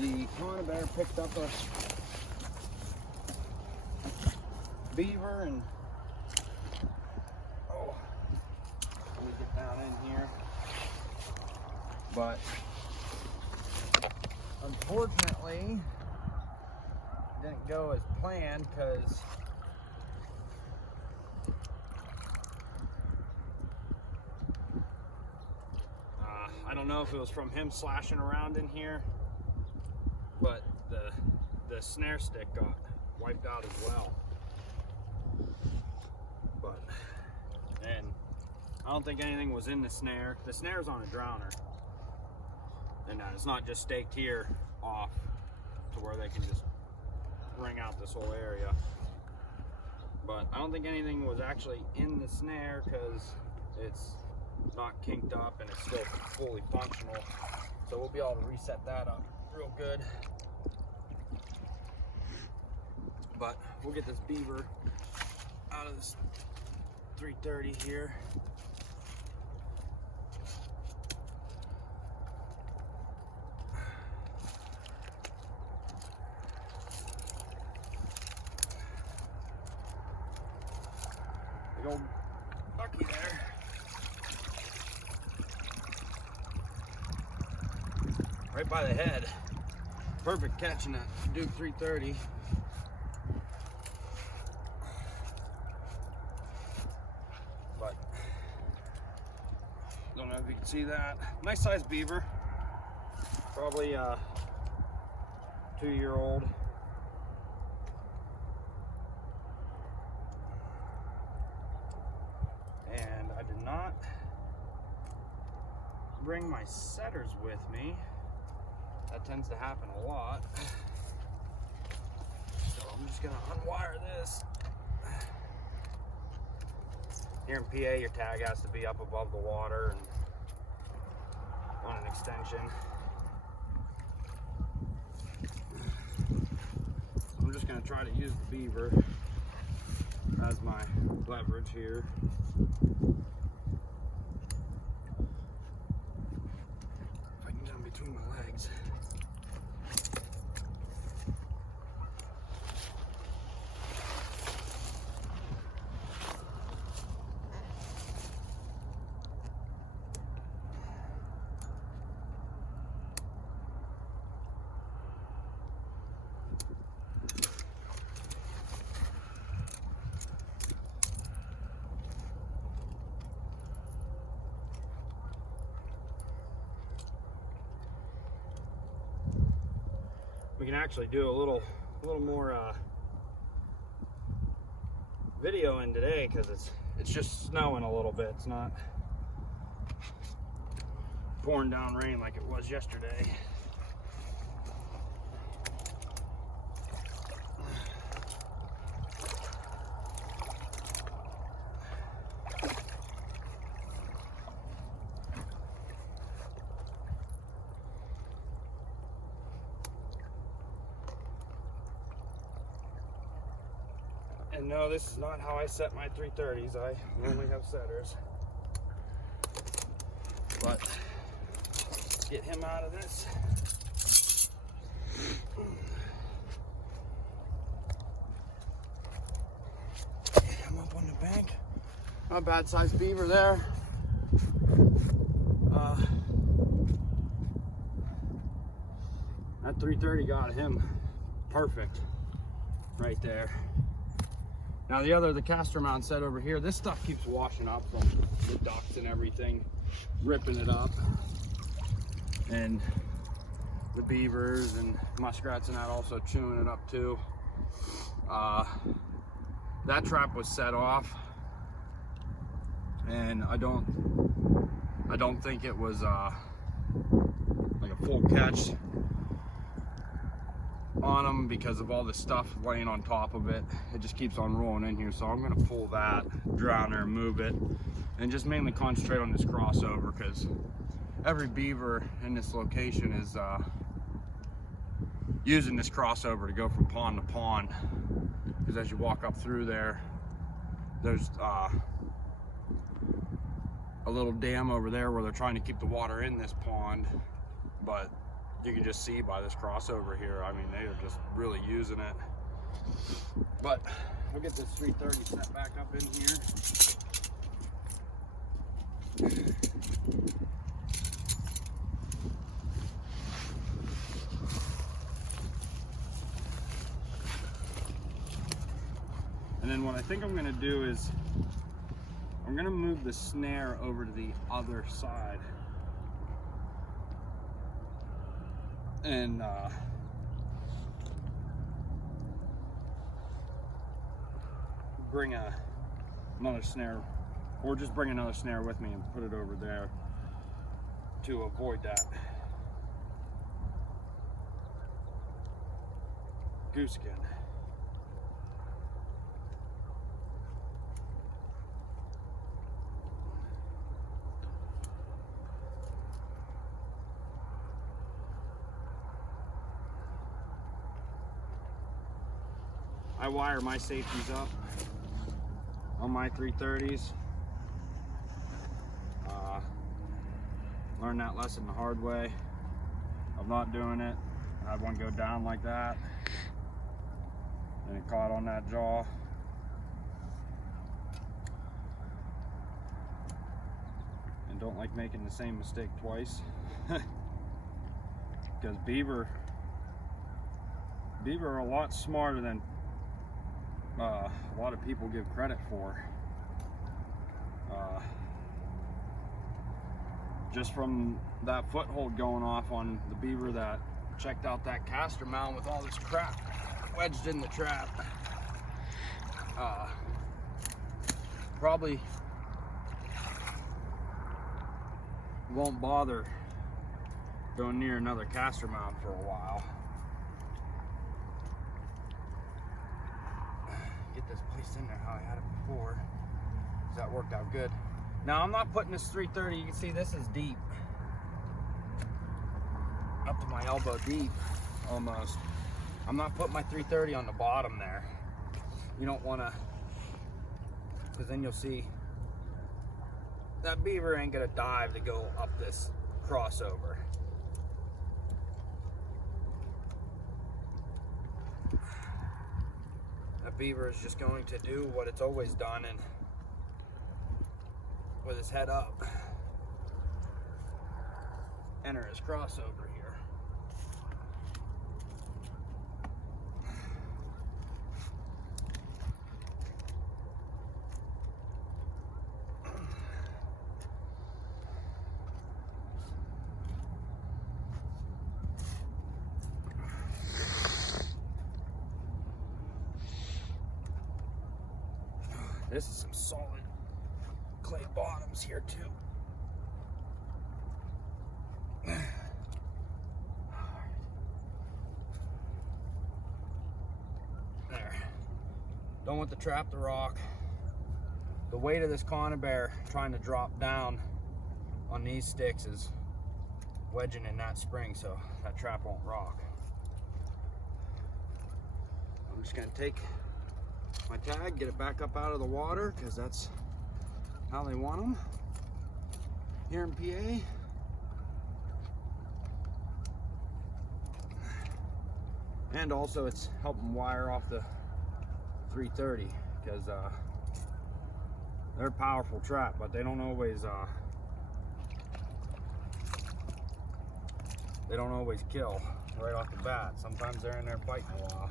The conibear picked up a beaver, and let me get down in here. But unfortunately, it didn't go as planned because I don't know if it was from him slashing around in here, but the snare stick got wiped out as well. And I don't think anything was in the snare. The snare's on a drowner, and it's not just staked here off to where they can just wring out this whole area. But I don't think anything was actually in the snare because it's not kinked up and it's still fully functional. So we'll be able to reset that up real good. But we'll get this beaver out of this 330 here. Big old bucky there. Right by the head. Perfect catch in that Duke 330. But don't know if you can see that. Nice sized beaver. Probably 2-year-old. And I did not bring my setters with me. That tends to happen a lot. So I'm just gonna unwire this. Here in PA, your tag has to be up above the water and on an extension. I'm just gonna try to use the beaver as my leverage here. If I can get him between my legs. We can actually do a little more video in today because it's just snowing a little bit. It's not pouring down rain like it was yesterday. And no, this is not how I set my 330s. I only have setters. But get him out of this. Get him up on the bank. Not a bad sized beaver there. That 330 got him perfect right there. Now the caster mount set over here, this stuff keeps washing up from the ducks and everything, ripping it up. And the beavers and muskrats and that also chewing it up too. That trap was set off, and I don't think it was like a full catch on them because of all the stuff laying on top of it. It just keeps on rolling in here, so I'm going to pull that drowner, move it, and just mainly concentrate on this crossover because every beaver in this location is using this crossover to go from pond to pond, because as you walk up through there, there's a little dam over there where they're trying to keep the water in this pond, but you can just see by this crossover here. I mean, they are just really using it. But we'll get this 330 set back up in here. And then what I think I'm gonna do is I'm gonna move the snare over to the other side. And bring another snare, or just bring another snare with me and put it over there to avoid that goose skin. I wire my safeties up on my 330s. Learned that lesson the hard way of not doing it. I had one go down like that, and it caught on that jaw. And don't like making the same mistake twice. Because beaver are a lot smarter than a lot of people give credit for. Just from that foothold going off on the beaver that checked out that caster mound with all this crap wedged in the trap, probably won't bother going near another caster mound for a while. Get this placed in there how I had it before, because that worked out good. Now I'm not putting this 330, you can see this is deep, up to my elbow deep almost. I'm not putting my 330 on the bottom there. You don't want to, because then you'll see that beaver ain't gonna dive to go up this crossover. That beaver is just going to do what it's always done, and with his head up, enter his crossover here. This is some solid clay bottoms here too. There. Don't want the trap to rock. The weight of this conibear trying to drop down on these sticks is wedging in that spring, so that trap won't rock. I'm just gonna take my tag, get it back up out of the water, because that's how they want them here in PA. And also it's helping wire off the 330, because they're a powerful trap, but they don't always kill right off the bat. Sometimes they're in there fighting a while.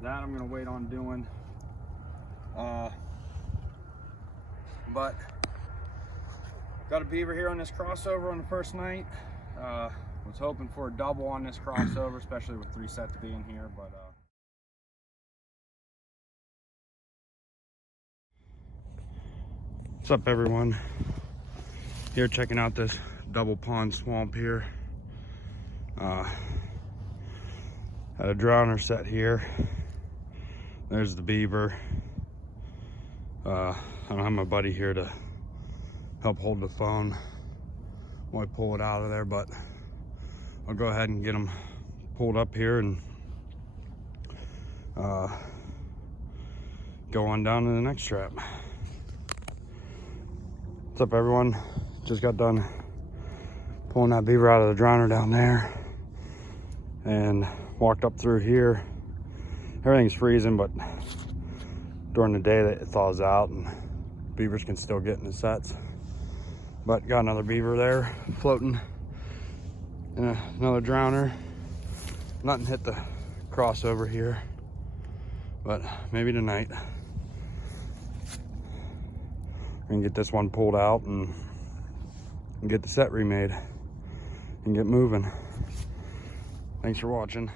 That I'm gonna wait on doing, but got a beaver here on this crossover on the first night. Was hoping for a double on this crossover, especially with 3 sets being here, but what's up everyone? Here checking out this double pond swamp here. Had a drowner set here. There's the beaver. I don't have my buddy here to help hold the phone while I pull it out of there, but I'll go ahead and get them pulled up here and go on down to the next trap. What's up, everyone? Just got done pulling that beaver out of the drowner down there and walked up through here. Everything's freezing, but during the day that it thaws out and beavers can still get in the sets. But got another beaver there floating in another drowner. Nothing hit the crossover here, but maybe tonight. We're gonna get this one pulled out and get the set remade and get moving. Thanks for watching.